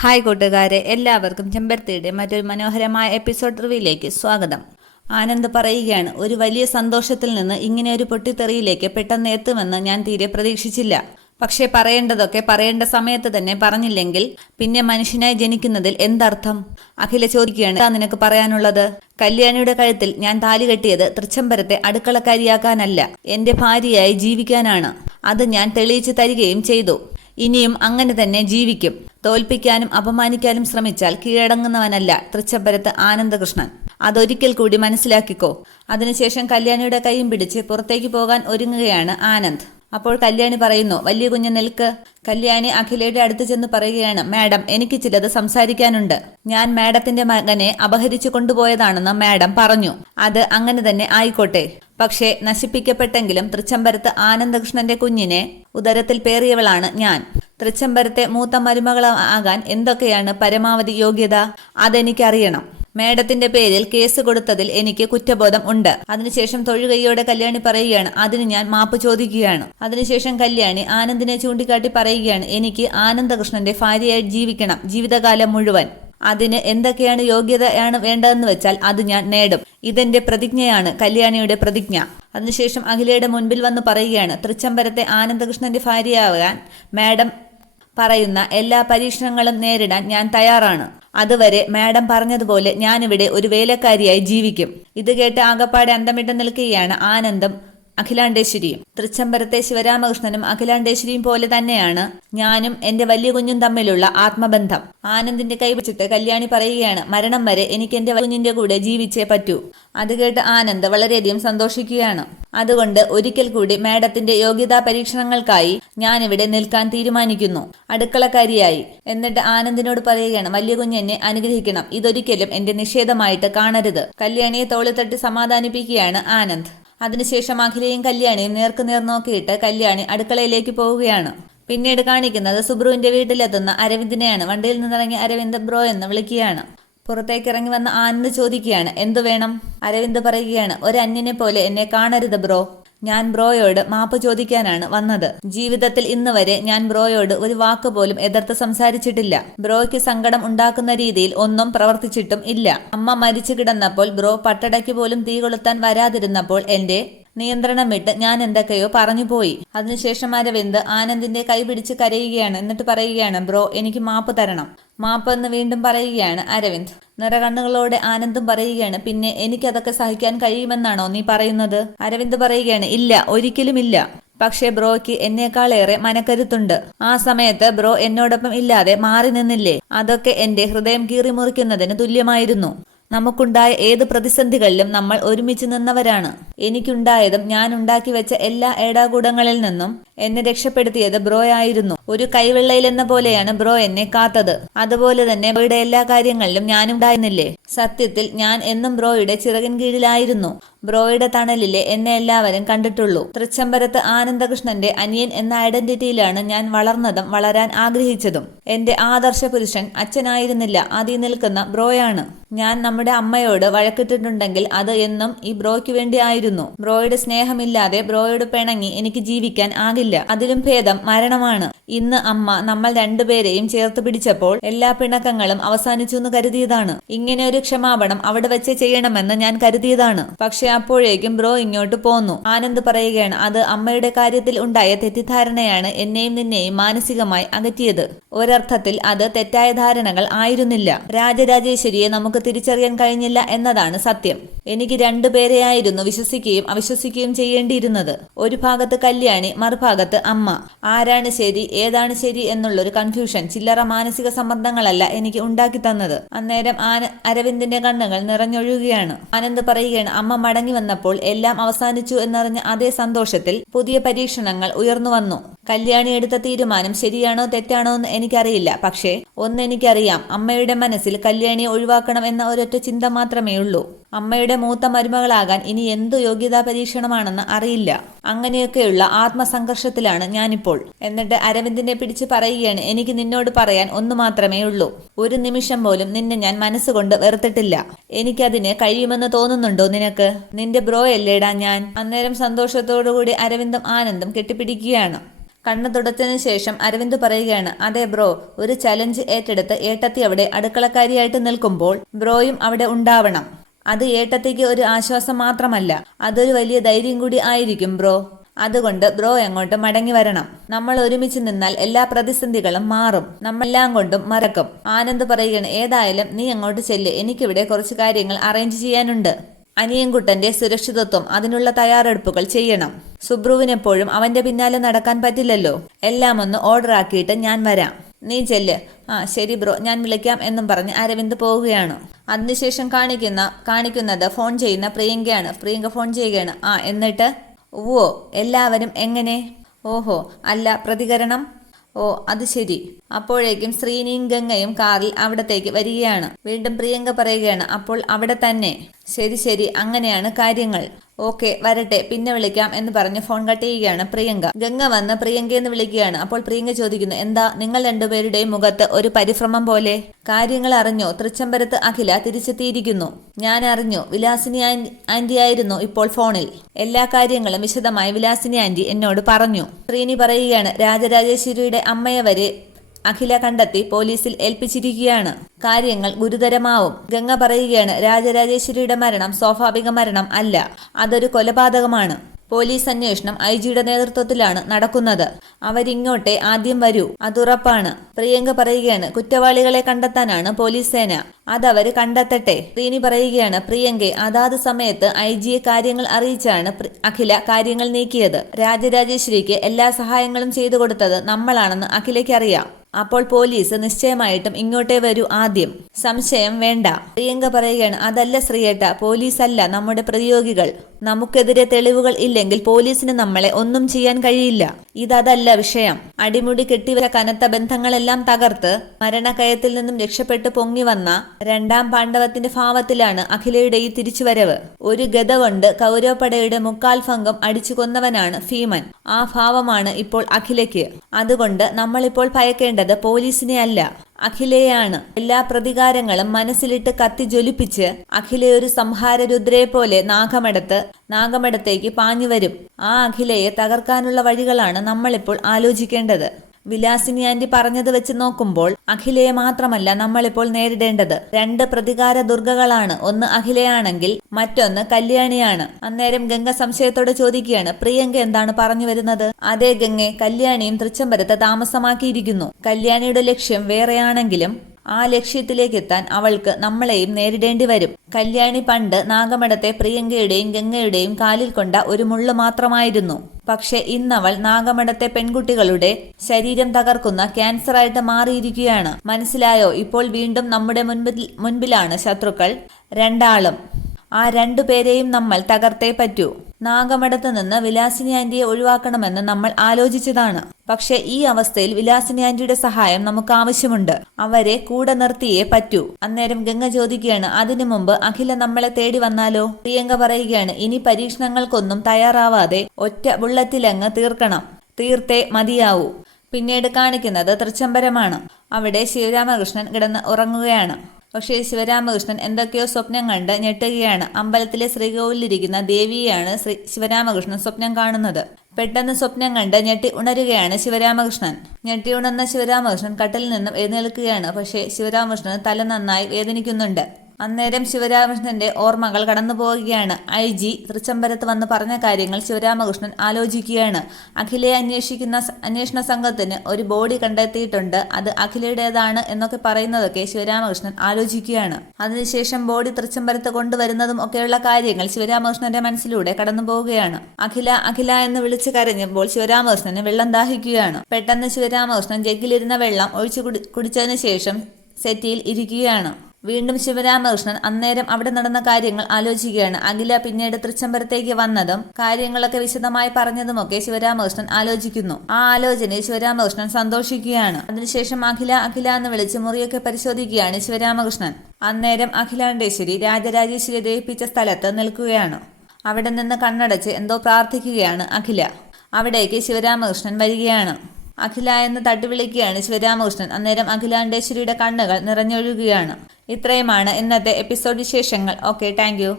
Hi കൂട്ടുകാരെ, എല്ലാവർക്കും ചെമ്പരത്തിയുടെ മറ്റൊരു മനോഹരമായ എപ്പിസോഡ് റിവ്യൂയിലേക്ക് സ്വാഗതം. ആനന്ദ് പറയുകയാണ്, ഒരു വലിയ സന്തോഷത്തിൽ നിന്ന് ഇങ്ങനെ ഒരു പൊട്ടിത്തെറിയിലേക്ക് പെട്ടെന്ന് എത്തുമെന്ന് ഞാൻ തീരെ പ്രതീക്ഷിച്ചില്ല. പക്ഷേ പറയേണ്ടതൊക്കെ പറയേണ്ട സമയത്ത് തന്നെ പറഞ്ഞില്ലെങ്കിൽ പിന്നെ മനുഷ്യനായി ജനിക്കുന്നതിൽ എന്തർത്ഥം? അഖില ചോദിക്കുകയാണ്, എന്താ നിനക്ക് പറയാനുള്ളത്? കല്യാണിയുടെ കഴുത്തിൽ ഞാൻ താലി കെട്ടിയത് തൃച്ചംബരത്തെ അടുക്കളക്കാരിയാക്കാനല്ല, എന്റെ ഭാര്യയായി ജീവിക്കാനാണ്. അത് ഞാൻ തെളിയിച്ചു തരികയും ചെയ്തു. ഇനിയും അങ്ങനെ തന്നെ ജീവിക്കും. തോൽപ്പിക്കാനും അപമാനിക്കാനും ശ്രമിച്ചാൽ കീഴടങ്ങുന്നവനല്ല തൃച്ചംബരത്ത് ആനന്ദകൃഷ്ണൻ. അതൊരിക്കൽ കൂടി മനസ്സിലാക്കിക്കോ. അതിനുശേഷം കല്യാണിയുടെ കൈയും പിടിച്ച് പുറത്തേക്ക് പോകാൻ ഒരുങ്ങുകയാണ് ആനന്ദ്. അപ്പോൾ കല്യാണി പറയുന്നു, വലിയ കുഞ്ഞ് നിൽക്ക്. കല്യാണി അഖിലയുടെ അടുത്ത് ചെന്ന് പറയുകയാണ്, മാഡം, എനിക്ക് ചിലത് സംസാരിക്കാനുണ്ട്. ഞാൻ മാഡത്തിന്റെ മകനെ അപഹരിച്ചു കൊണ്ടുപോയതാണെന്ന് മാഡം പറഞ്ഞു. അത് അങ്ങനെ തന്നെ ആയിക്കോട്ടെ. പക്ഷേ നശിപ്പിക്കപ്പെട്ടെങ്കിലും തൃച്ചംബരത്ത് ആനന്ദകൃഷ്ണന്റെ കുഞ്ഞിനെ ഉദരത്തിൽ പേറിയവളാണ് ഞാൻ. തൃച്ചംബരത്തെ മൂത്ത മരുമകളാകാൻ എന്തൊക്കെയാണ് പരമാവധി യോഗ്യത? അതെനിക്കറിയണം. മേഡത്തിന്റെ പേരിൽ കേസ് കൊടുത്തതിൽ എനിക്ക് കുറ്റബോധം ഉണ്ട്. അതിനുശേഷം തൊഴുകൈയോടെ കല്യാണി പറയുകയാണ്, അതിന് ഞാൻ മാപ്പ് ചോദിക്കുകയാണ്. അതിനുശേഷം കല്യാണി ആനന്ദിനെ ചൂണ്ടിക്കാട്ടി പറയുകയാണ്, എനിക്ക് ആനന്ദകൃഷ്ണന്റെ ഭാര്യയായി ജീവിക്കണം ജീവിതകാലം മുഴുവൻ. അതിന് എന്തൊക്കെയാണ് യോഗ്യതയാണ് വേണ്ടതെന്ന് വെച്ചാൽ അത് ഞാൻ നേടും. ഇതെന്റെ പ്രതിജ്ഞയാണ്, കല്യാണിയുടെ പ്രതിജ്ഞ. അതിനുശേഷം അഖിലയുടെ മുൻപിൽ വന്ന് പറയുകയാണ്, തൃച്ചംബരത്തെ ആനന്ദകൃഷ്ണന്റെ ഭാര്യയാകാൻ മാഡം പറയുന്ന എല്ലാ പരീക്ഷണങ്ങളും നേരിടാൻ ഞാൻ തയ്യാറാണ്. അതുവരെ മാഡം പറഞ്ഞതുപോലെ ഞാനിവിടെ ഒരു വേലക്കാരിയായി ജീവിക്കും. ഇത് കേട്ട് ആകപ്പാടെ അന്തമിട്ട് നിൽക്കുകയാണ് ആനന്ദും അഖിലാണ്ടേശ്വരിയും. തൃച്ചംബരത്തെ ശിവരാമകൃഷ്ണനും അഖിലാണ്ടേശ്വരിയും പോലെ തന്നെയാണ് ഞാനും എന്റെ വലിയ കുഞ്ഞും തമ്മിലുള്ള ആത്മബന്ധം. ആനന്ദിന്റെ കൈ വെച്ചിട്ട് കല്യാണി പറയുകയാണ്, മരണം വരെ എനിക്ക് എന്റെ കുഞ്ഞിന്റെ കൂടെ ജീവിച്ചേ പറ്റൂ. അത് കേട്ട് ആനന്ദ് വളരെയധികം സന്തോഷിക്കുകയാണ്. അതുകൊണ്ട് ഒരിക്കൽ കൂടി മാഡത്തിന്റെ യോഗ്യതാ പരീക്ഷണങ്ങൾക്കായി ഞാനിവിടെ നിൽക്കാൻ തീരുമാനിക്കുന്നു, അടുക്കളക്കാരിയായി. എന്നിട്ട് ആനന്ദിനോട് പറയുകയാണ്, വലിയ കുഞ്ഞെന്നെ അനുഗ്രഹിക്കണം. ഇതൊരിക്കലും എന്റെ നിഷേധമായിട്ട് കാണരുത്. കല്യാണിയെ തോളിത്തട്ടി സമാധാനിപ്പിക്കുകയാണ് ആനന്ദ്. അതിനുശേഷം അഖിലയും കല്യാണിയും നേർക്കുനേർ നോക്കിയിട്ട് കല്യാണി അടുക്കളയിലേക്ക് പോവുകയാണ്. പിന്നീട് കാണിക്കുന്നത് സുബ്രുവിന്റെ വീട്ടിലെത്തുന്ന അരവിന്ദിനെയാണ്. വണ്ടിയിൽ നിന്നിറങ്ങി അരവിന്ദ് ബ്രോ എന്ന് വിളിക്കുകയാണ്. പുറത്തേക്ക് ഇറങ്ങി വന്ന ആനന്ദ് ചോദിക്കുകയാണ്, എന്തു വേണം? അരവിന്ദ് പറയുകയാണ്, ഒരു അന്യനെ പോലെ എന്നെ കാണരുത് ബ്രോ. ഞാൻ ബ്രോയോട് മാപ്പ് ചോദിക്കാനാണ് വന്നത്. ജീവിതത്തിൽ ഇന്ന് വരെ ഞാൻ ബ്രോയോട് ഒരു വാക്ക് പോലും എതിർത്ത് സംസാരിച്ചിട്ടില്ല. ബ്രോയ്ക്ക് സങ്കടം ഉണ്ടാക്കുന്ന രീതിയിൽ ഒന്നും പ്രവർത്തിച്ചിട്ടും ഇല്ല. അമ്മ മരിച്ചു കിടന്നപ്പോൾ ബ്രോ പട്ടടയ്ക്ക് പോലും തീ കൊളുത്താൻ വരാതിരുന്നപ്പോൾ എന്റെ നിയന്ത്രണം വിട്ട് ഞാൻ എന്തൊക്കെയോ പറഞ്ഞു പോയി. അതിനുശേഷം അരവിന്ദ് ആനന്ദിന്റെ കൈ പിടിച്ച് കരയുകയാണ്. എന്നിട്ട് പറയുകയാണ്, ബ്രോ എനിക്ക് മാപ്പ് തരണം. മാപ്പ് എന്ന് വീണ്ടും പറയുകയാണ് അരവിന്ദ്. നിറകണ്ണുകളോടെ ആനന്ദും പറയുകയാണ്, പിന്നെ എനിക്കതൊക്കെ സഹിക്കാൻ കഴിയുമെന്നാണോ നീ പറയുന്നത്? അരവിന്ദ് പറയുകയാണ്, ഇല്ല, ഒരിക്കലുമില്ല. പക്ഷേ ബ്രോയ്ക്ക് എന്നേക്കാളേറെ മനക്കരുത്തുണ്ട്. ആ സമയത്ത് ബ്രോ എന്നോടൊപ്പം ഇല്ലാതെ മാറി നിന്നില്ലേ? അതൊക്കെ എന്റെ ഹൃദയം കീറിമുറിക്കുന്നതിന് തുല്യമായിരുന്നു. നമുക്കുണ്ടായ ഏത് പ്രതിസന്ധികളിലും നമ്മൾ ഒരുമിച്ച് നിന്നവരാണ്. എനിക്കുണ്ടായതും ഞാൻ ഉണ്ടാക്കി വെച്ച എല്ലാ ഏടാകൂടങ്ങളിൽ നിന്നും എന്നെ രക്ഷപ്പെടുത്തിയത് ബ്രോ ആയിരുന്നു. ഒരു കൈവെള്ളയിലെന്ന പോലെയാണ് ബ്രോ എന്നെ കാത്തത്. അതുപോലെ തന്നെ ബ്രോയുടെ എല്ലാ കാര്യങ്ങളിലും ഞാനുണ്ടായിരുന്നില്ലേ? സത്യത്തിൽ ഞാൻ എന്നും ബ്രോയുടെ ചിറകിൻ കീഴിലായിരുന്നു. ബ്രോയുടെ തണലിലെ എന്നെ എല്ലാവരും കണ്ടിട്ടുള്ളൂ. തൃച്ചംബരത്ത് ആനന്ദകൃഷ്ണന്റെ അനിയൻ എന്ന ഐഡന്റിറ്റിയിലാണ് ഞാൻ വളർന്നതും വളരാൻ ആഗ്രഹിച്ചതും. എന്റെ ആദർശ പുരുഷൻ അച്ഛനായിരുന്നില്ല, അതിൽ നിൽക്കുന്ന ബ്രോയാണ്. ഞാൻ നമ്മുടെ അമ്മയോട് വഴക്കിട്ടിട്ടുണ്ടെങ്കിൽ അത് എന്നും ഈ ബ്രോയ്ക്ക് വേണ്ടി ആയിരുന്നു. ബ്രോയുടെ സ്നേഹമില്ലാതെ ബ്രോയോട് പിണങ്ങി എനിക്ക് ജീവിക്കാൻ ആകില്ല. അതിലും ഭേദം മരണമാണ്. ഇന്ന് അമ്മ നമ്മൾ രണ്ടുപേരെയും ചേർത്ത് പിടിച്ചപ്പോൾ എല്ലാ പിണക്കങ്ങളും അവസാനിച്ചു എന്ന് കരുതിയതാണ്. ഇങ്ങനെ ഒരു ക്ഷമാപണം അവിടെ വെച്ച് ചെയ്യണമെന്ന് ഞാൻ കരുതിയതാണ്. പക്ഷെ അപ്പോഴേക്കും ബ്രോ ഇങ്ങോട്ട് പോന്നു. ആനന്ദ് പറയുകയാണ്, അത് അമ്മയുടെ കാര്യത്തിൽ ഉണ്ടായ തെറ്റിദ്ധാരണയാണ് എന്നെയും നിന്നെയും മാനസികമായി അകറ്റിയത്. ഒരർത്ഥത്തിൽ അത് തെറ്റായ ധാരണകൾ ആയിരുന്നില്ല. രാജരാജേശ്വരിയെ നമുക്ക് തിരിച്ചറിയാൻ കഴിഞ്ഞില്ല എന്നതാണ് സത്യം. എനിക്ക് രണ്ടുപേരെയായിരുന്നു വിശ്വസിക്കുകയും അവിശ്വസിക്കുകയും ചെയ്യേണ്ടിയിരുന്നത്. ഒരു ഭാഗത്ത് കല്യാണി, മറുഭാഗത്ത് അമ്മ. ആരാണ് ശരി, ഏതാണ് ശരി എന്നുള്ളൊരു കൺഫ്യൂഷൻ, ചില്ലറ മാനസിക സമ്മർദ്ദങ്ങളല്ല എനിക്ക് ഉണ്ടാക്കി തന്നത്. അന്നേരം അരവിന്ദിന്റെ കണ്ണുകൾ നിറഞ്ഞൊഴുകുകയാണ്. ആനന്ദ് പറയുകയാണ്, അമ്മ മടങ്ങി വന്നപ്പോൾ എല്ലാം അവസാനിച്ചു എന്നറിഞ്ഞ അതേ സന്തോഷത്തിൽ പുതിയ പരീക്ഷണങ്ങൾ ഉയർന്നു വന്നു. കല്യാണി എടുത്ത തീരുമാനം ശരിയാണോ തെറ്റാണോ എന്ന് എനിക്കറിയില്ല. പക്ഷേ ഒന്നെനിക്കറിയാം, അമ്മയുടെ മനസ്സിൽ കല്യാണിയെ ഒഴിവാക്കണം എന്ന ഒരൊറ്റ ചിന്ത മാത്രമേ ഉള്ളൂ. അമ്മയുടെ മൂത്ത മരുമകളാകാൻ ഇനി എന്തു യോഗ്യതാ പരീക്ഷണമാണെന്ന് അറിയില്ല. അങ്ങനെയൊക്കെയുള്ള ആത്മസംഘർഷത്തിലാണ് ഞാനിപ്പോൾ. എന്നിട്ട് അരവിന്ദിനെ പിടിച്ച് പറയുകയാണ്, എനിക്ക് നിന്നോട് പറയാൻ ഒന്നു മാത്രമേ ഉള്ളൂ. ഒരു നിമിഷം പോലും നിന്നെ ഞാൻ മനസ്സുകൊണ്ട് വെറുത്തിട്ടില്ല. എനിക്കതിന് കഴിയുമെന്ന് തോന്നുന്നുണ്ടോ നിനക്ക്? നിന്റെ ബ്രോയല്ലേടാ ഞാൻ. അന്നേരം സന്തോഷത്തോടുകൂടി അരവിന്ദും ആനന്ദും കെട്ടിപ്പിടിക്കുകയാണ്. കണ്ണു തുടച്ചതിനു ശേഷം അരവിന്ദ് പറയുകയാണ്, അതെ ബ്രോ, ഒരു ചലഞ്ച് ഏറ്റെടുത്ത് ഏട്ടത്തി അവിടെ അടുക്കളക്കാരിയായിട്ട് നിൽക്കുമ്പോൾ ബ്രോയും അവിടെ ഉണ്ടാവണം. അത് ഏട്ടത്തിക്ക് ഒരു ആശ്വാസം മാത്രമല്ല, അതൊരു വലിയ ധൈര്യം കൂടി ആയിരിക്കും ബ്രോ. അതുകൊണ്ട് ബ്രോ എങ്ങോട്ട് മടങ്ങി വരണം. നമ്മൾ ഒരുമിച്ച് നിന്നാൽ എല്ലാ പ്രതിസന്ധികളും മാറും, നമ്മളെല്ലാം കൊണ്ടും മറക്കും. ആനന്ദ് പറയുകയാണ്, ഏതായാലും നീ അങ്ങോട്ട് ചെല്ല്, എനിക്കിവിടെ കുറച്ച് കാര്യങ്ങൾ അറേഞ്ച് ചെയ്യാനുണ്ട്. അനിയൻകുട്ടന്റെ സുരക്ഷിതത്വം, അതിനുള്ള തയ്യാറെടുപ്പുകൾ ചെയ്യണം. സുബ്രുവിനെപ്പോഴും അവന്റെ പിന്നാലെ നടക്കാൻ പറ്റില്ലല്ലോ. എല്ലാം ഒന്ന് ഓർഡർ ആക്കിയിട്ട് ഞാൻ വരാം, നീ ചെല്ല്. ആ ശരി ബ്രോ, ഞാൻ വിളിക്കാം എന്നും പറഞ്ഞ് അരവിന്ദ് പോവുകയാണ്. അതിനുശേഷം കാണിക്കുന്നത് ഫോൺ ചെയ്യുന്ന പ്രിയങ്കയാണ്. പ്രിയങ്ക ഫോൺ ചെയ്യുകയാണ്. ആ എന്നിട്ട്? ഓ, എല്ലാവരും എങ്ങനെ? ഓഹോ, അല്ല പ്രതികരണം? ഓ അത് ശരി. അപ്പോഴേക്കും ശ്രീനിയും ഗംഗയും കാറിൽ അവിടത്തേക്ക് വരികയാണ്. വീണ്ടും പ്രിയങ്ക പറയുകയാണ്, അപ്പോൾ അവിടെ തന്നെ? ശരി ശരി, അങ്ങനെയാണ് കാര്യങ്ങൾ. ഓക്കെ വരട്ടെ, പിന്നെ വിളിക്കാം എന്ന് പറഞ്ഞ് ഫോൺ കട്ട് ചെയ്യുകയാണ് പ്രിയങ്ക. ഗംഗ വന്ന് പ്രിയങ്കയെന്ന് വിളിക്കുകയാണ്. അപ്പോൾ പ്രിയങ്ക ചോദിക്കുന്നു, എന്താ നിങ്ങൾ രണ്ടുപേരുടെയും മുഖത്ത് ഒരു പരിഭ്രമം പോലെ? കാര്യങ്ങൾ അറിഞ്ഞോ? തൃച്ചംബരത്ത് അഖില തിരിച്ചെത്തിയിരിക്കുന്നു. ഞാൻ അറിഞ്ഞു. വിലാസിനി ആന്റി ആയിരുന്നു ഇപ്പോൾ ഫോണിൽ. എല്ലാ കാര്യങ്ങളും വിശദമായി വിലാസിനി ആന്റി എന്നോട് പറഞ്ഞു. ശ്രീനി പറയുകയാണ്, രാജരാജേശ്വരിയുടെ അമ്മയെ വരെ അഖില കണ്ടെത്തി പോലീസിൽ ഏൽപ്പിച്ചിരിക്കുകയാണ്. കാര്യങ്ങൾ ഗുരുതരമാവും. ഗംഗ പറയുകയാണ്, രാജരാജേശ്വരിയുടെ മരണം സ്വാഭാവിക മരണം അല്ല, അതൊരു കൊലപാതകമാണ്. പോലീസ് അന്വേഷണം ഐജിയുടെ നേതൃത്വത്തിലാണ് നടക്കുന്നത്. അവരിങ്ങോട്ടെ ആദ്യം വരൂ, അതുറപ്പാണ്. പ്രിയങ്ക പറയുകയാണ്, കുറ്റവാളികളെ കണ്ടെത്താനാണ് പോലീസ് സേന, അതവര് കണ്ടെത്തട്ടെ. ശ്രീനി പറയുകയാണ്, പ്രിയങ്കെ, അതാത് സമയത്ത് ഐജിയെ കാര്യങ്ങൾ അറിയിച്ചാണ് അഖില കാര്യങ്ങൾ നീക്കിയത്. രാജരാജേശ്വരിക്ക് എല്ലാ സഹായങ്ങളും ചെയ്തു കൊടുത്തത് നമ്മളാണെന്ന് അഖിലയ്ക്ക് അറിയാം. അപ്പോൾ പോലീസ് നിശ്ചയമായിട്ടും ഇങ്ങോട്ടേ വരൂ ആദ്യം, സംശയം വേണ്ട. പ്രിയങ്ക പറയുകയാണ്, അതല്ല ശ്രീയേട്ട, പോലീസല്ല നമ്മുടെ പ്രതിയോഗികൾ. നമുക്കെതിരെ തെളിവുകൾ ഇല്ലെങ്കിൽ പോലീസിന് നമ്മളെ ഒന്നും ചെയ്യാൻ കഴിയില്ല. ഇതല്ല വിഷയം. അടിമുടി കെട്ടിവെച്ച കനത്ത ബന്ധങ്ങളെല്ലാം തകർത്ത് മരണക്കയത്തിൽ നിന്നും രക്ഷപ്പെട്ടു പൊങ്ങി വന്ന രണ്ടാം പാണ്ഡവത്തിന്റെ ഭാവത്തിലാണ് അഖിലയുടെ ഈ തിരിച്ചുവരവ്. ഒരു ഗദ കൊണ്ട് കൗരവപ്പടയുടെ 3/4 ഭാഗം അടിച്ചു കൊന്നവനാണ് ഭീമൻ. ആ ഭാവമാണ് ഇപ്പോൾ അഖിലയ്ക്ക്. അതുകൊണ്ട് നമ്മളിപ്പോൾ ഭയക്കേണ്ടത് പോലീസിനെ അല്ല, അഖിലയാണ്. എല്ലാ പ്രതികാരങ്ങളും മനസ്സിലിട്ട് കത്തി ജ്വലിപ്പിച്ച് അഖിലയൊരു സംഹാരരുദ്രയെ പോലെ നാഗമടത്തേക്ക് പാഞ്ഞുവരും. ആ അഖിലയെ തകർക്കാനുള്ള വഴികളാണ് നമ്മളിപ്പോൾ ആലോചിക്കേണ്ടത്. വിലാസിനി ആന്റി പറഞ്ഞത് വെച്ച് നോക്കുമ്പോൾ അഖിലയെ മാത്രമല്ല നമ്മളിപ്പോൾ നേരിടേണ്ടത്. 2 പ്രതികാര ദുർഗകളാണ്. ഒന്ന് അഖിലയാണെങ്കിൽ മറ്റൊന്ന് കല്യാണിയാണ്. അന്നേരം ഗംഗ സംശയത്തോടെ ചോദിക്കുകയാണ്, പ്രിയങ്ക എന്താണ് പറഞ്ഞു വരുന്നത്? അതേ ഗംഗെ, കല്യാണിയും തൃച്ചംബരത്ത് താമസമാക്കിയിരിക്കുന്നു. കല്യാണിയുടെ ലക്ഷ്യം വേറെയാണെങ്കിലും ആ ലക്ഷ്യത്തിലേക്ക് എത്താൻ അവൾക്ക് നമ്മളെയും നേരിടേണ്ടി വരും. കല്യാണി പണ്ട് നാഗമഠത്തെ പ്രിയങ്കയുടെയും ഗംഗയുടെയും കാലിൽ കൊണ്ട ഒരു മുള്ളു മാത്രമായിരുന്നു. പക്ഷെ ഇന്നവൾ നാഗമഠത്തെ പെൺകുട്ടികളുടെ ശരീരം തകർക്കുന്ന ക്യാൻസറായിട്ട് മാറിയിരിക്കുകയാണ്. മനസ്സിലായോ? ഇപ്പോൾ വീണ്ടും നമ്മുടെ മുൻപിലാണ് ശത്രുക്കൾ, 2 ആളും. ആ 2 പേരെയും നമ്മൾ തകർത്തേ പറ്റൂ. നാഗമഠത്ത് നിന്ന് വിലാസിനി ആന്റിയെ ഒഴിവാക്കണമെന്ന് നമ്മൾ ആലോചിച്ചതാണ്. പക്ഷെ ഈ അവസ്ഥയിൽ വിലാസിനി ആന്റിയുടെ സഹായം നമുക്ക് ആവശ്യമുണ്ട്. അവരെ കൂടെ നിർത്തിയേ പറ്റൂ. അന്നേരം ഗംഗ ചോദിക്കുകയാണ്, അതിനു മുമ്പ് അഖില നമ്മളെ തേടി വന്നാലോ? പ്രിയങ്ക പറയുകയാണ്, ഇനി പരീക്ഷണങ്ങൾക്കൊന്നും തയ്യാറാവാതെ ഒറ്റ ബുള്ളറ്റിലങ്ങ് തീർത്തേ മതിയാവൂ. പിന്നീട് കാണിക്കുന്നത് തൃച്ചംബരമാണ്. അവിടെ ശിവരാമകൃഷ്ണൻ കിടന്ന് ഉറങ്ങുകയാണ്. പക്ഷേ ശിവരാമകൃഷ്ണൻ എന്തൊക്കെയോ സ്വപ്നം കണ്ട് ഞെട്ടുകയാണ്. അമ്പലത്തിലെ ശ്രീകോവിലിരിക്കുന്ന ദേവിയെയാണ് ശിവരാമകൃഷ്ണൻ സ്വപ്നം കാണുന്നത്. പെട്ടെന്ന് സ്വപ്നം കണ്ട് ഞെട്ടി ഉണരുകയാണ് ശിവരാമകൃഷ്ണൻ. ഞെട്ടി ഉണർന്ന ശിവരാമകൃഷ്ണൻ കട്ടിലിൽ നിന്നും എഴുന്നേൽക്കുകയാണ്. പക്ഷേ ശിവരാമകൃഷ്ണന് തല നന്നായി വേദനിക്കുന്നുണ്ട്. അന്നേരം ശിവരാമകൃഷ്ണന്റെ ഓർമ്മകൾ കടന്നു പോവുകയാണ്. ഐജി തൃച്ചംബരത്ത് വന്ന് പറഞ്ഞ കാര്യങ്ങൾ ശിവരാമകൃഷ്ണൻ ആലോചിക്കുകയാണ്. അഖിലയെ അന്വേഷണ സംഘത്തിന് ഒരു ബോഡി കണ്ടെത്തിയിട്ടുണ്ട്, അത് അഖിലയുടേതാണ് എന്നൊക്കെ പറയുന്നതൊക്കെ ശിവരാമകൃഷ്ണൻ ആലോചിക്കുകയാണ്. അതിനുശേഷം ബോഡി തൃച്ചംബരത്ത് കൊണ്ടുവരുന്നതും ഒക്കെയുള്ള കാര്യങ്ങൾ ശിവരാമകൃഷ്ണന്റെ മനസ്സിലൂടെ കടന്നു പോവുകയാണ്. അഖില എന്ന് വിളിച്ചു കരഞ്ഞപ്പോൾ ശിവരാമകൃഷ്ണന് വെള്ളം ദാഹിക്കുകയാണ്. പെട്ടെന്ന് ശിവരാമകൃഷ്ണൻ ജഗ്ഗിലിരുന്ന വെള്ളം ഒഴിച്ചു കുടിച്ചതിന് ശേഷം സെറ്റിയിൽ ഇരിക്കുകയാണ്. വീണ്ടും ശിവരാമകൃഷ്ണൻ അന്നേരം അവിടെ നടന്ന കാര്യങ്ങൾ ആലോചിക്കുകയാണ്. അഖില പിന്നീട് തൃച്ചംബരത്തേക്ക് വന്നതും കാര്യങ്ങളൊക്കെ വിശദമായി പറഞ്ഞതുമൊക്കെ ശിവരാമകൃഷ്ണൻ ആലോചിക്കുന്നു. ആ ആലോചനയിൽ ശിവരാമകൃഷ്ണൻ സന്തോഷിക്കുകയാണ്. അതിനുശേഷം അഖില എന്ന് വിളിച്ച് മുറിയൊക്കെ പരിശോധിക്കുകയാണ് ശിവരാമകൃഷ്ണൻ. അന്നേരം അഖിലാണ്ടേശ്വരി രാജരാജേശ്വരി ദയിപ്പിച്ച സ്ഥലത്ത് നിൽക്കുകയാണ്. അവിടെ നിന്ന് കണ്ണടച്ച് എന്തോ പ്രാർത്ഥിക്കുകയാണ് അഖില. അവിടേക്ക് ശിവരാമകൃഷ്ണൻ വരികയാണ്. അഖില എന്ന് തട്ടിവിളിക്കുകയാണ് ശിവരാമകൃഷ്ണൻ. അന്നേരം അഖിലാണ്ടേശ്വരിയുടെ കണ്ണുകൾ നിറഞ്ഞൊഴുകുകയാണ്. ഇത്രയുമാണ് ഇന്നത്തെ എപ്പിസോഡ് വിശേഷങ്ങൾ. Okay, thank you.